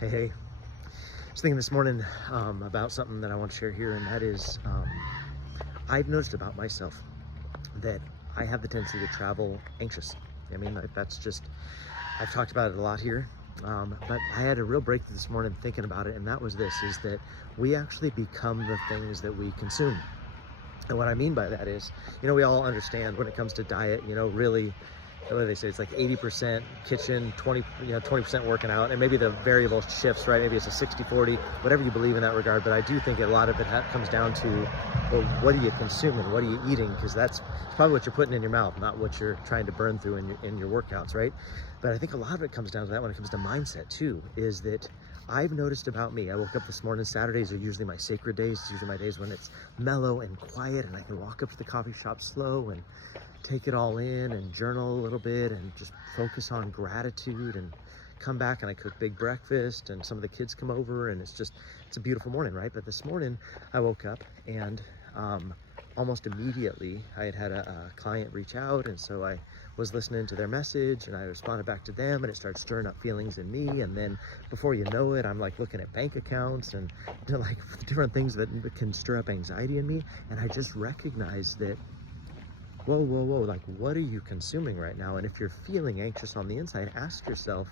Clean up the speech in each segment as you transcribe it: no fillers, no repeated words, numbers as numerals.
Hey, I was thinking this morning about something that I want to share here, and that is I've noticed about myself that I have the tendency to travel anxious. I mean, that's just, I've talked about it a lot here, but I had a real breakthrough this morning thinking about it, and that was this, is that we actually become the things that we consume. And what I mean by that is, we all understand when it comes to diet, really, what do they say? It's like 80% kitchen, 20% working out, and maybe the variable shifts, right? Maybe it's a 60-40, whatever you believe in that regard. But I do think a lot of it comes down to, well, what are you consuming? What are you eating? Because that's probably what you're putting in your mouth, not what you're trying to burn through in your workouts, right? But I think a lot of it comes down to that when it comes to mindset too, is that I've noticed about me. I woke up this morning. Saturdays are usually my sacred days. It's usually my days when it's mellow and quiet, and I can walk up to the coffee shop slow and take it all in and journal a little bit and just focus on gratitude and come back, and I cook big breakfast and some of the kids come over, and it's a beautiful morning, right? But this morning I woke up and almost immediately I had a client reach out, and so I was listening to their message and I responded back to them, and it started stirring up feelings in me. And then before you know it, I'm like looking at bank accounts and like different things that can stir up anxiety in me. And I just recognized that, whoa, like, what are you consuming right now? And if you're feeling anxious on the inside, ask yourself,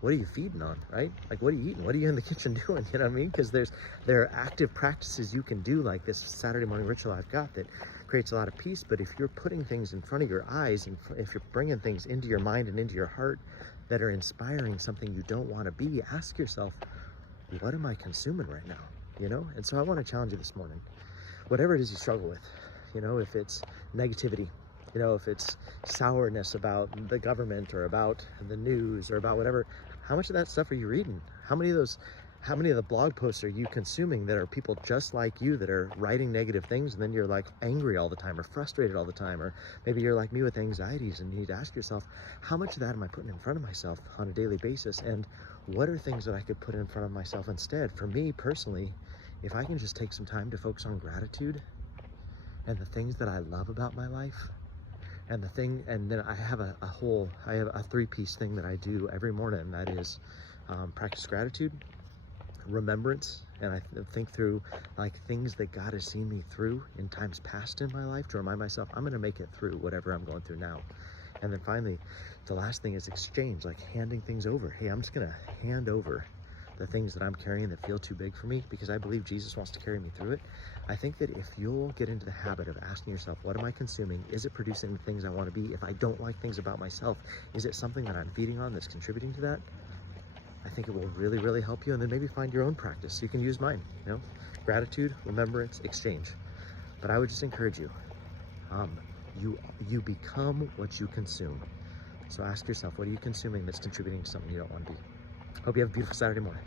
what are you feeding on, right? Like, what are you eating? What are you in the kitchen doing? You know what I mean? Because there are active practices you can do, like this Saturday morning ritual I've got that creates a lot of peace. But if you're putting things in front of your eyes, and if you're bringing things into your mind and into your heart that are inspiring something you don't want to be, ask yourself, what am I consuming right now? And so I want to challenge you this morning, whatever it is you struggle with, if it's negativity, if it's sourness about the government or about the news or about whatever, how much of that stuff are you reading? How many of the blog posts are you consuming that are people just like you that are writing negative things, and then you're like angry all the time or frustrated all the time? Or maybe you're like me with anxieties, and you need to ask yourself, how much of that am I putting in front of myself on a daily basis? And what are things that I could put in front of myself instead? For me personally, if I can just take some time to focus on gratitude and the things that I love about my life, and then I have a 3-piece thing that I do every morning, and that is practice gratitude, remembrance, and I think through like things that God has seen me through in times past in my life to remind myself I'm going to make it through whatever I'm going through now. And then finally, the last thing is exchange, like handing things over. Hey, I'm just going to hand over the things that I'm carrying that feel too big for me, because I believe Jesus wants to carry me through it. I think that if you'll get into the habit of asking yourself, what am I consuming? Is it producing the things I want to be? If I don't like things about myself, is it something that I'm feeding on that's contributing to that? I think it will really, really help you. And then maybe find your own practice. You can use mine, gratitude, remembrance, exchange. But I would just encourage you, you become what you consume. So ask yourself, what are you consuming that's contributing to something you don't want to be? Hope you have a beautiful Saturday morning.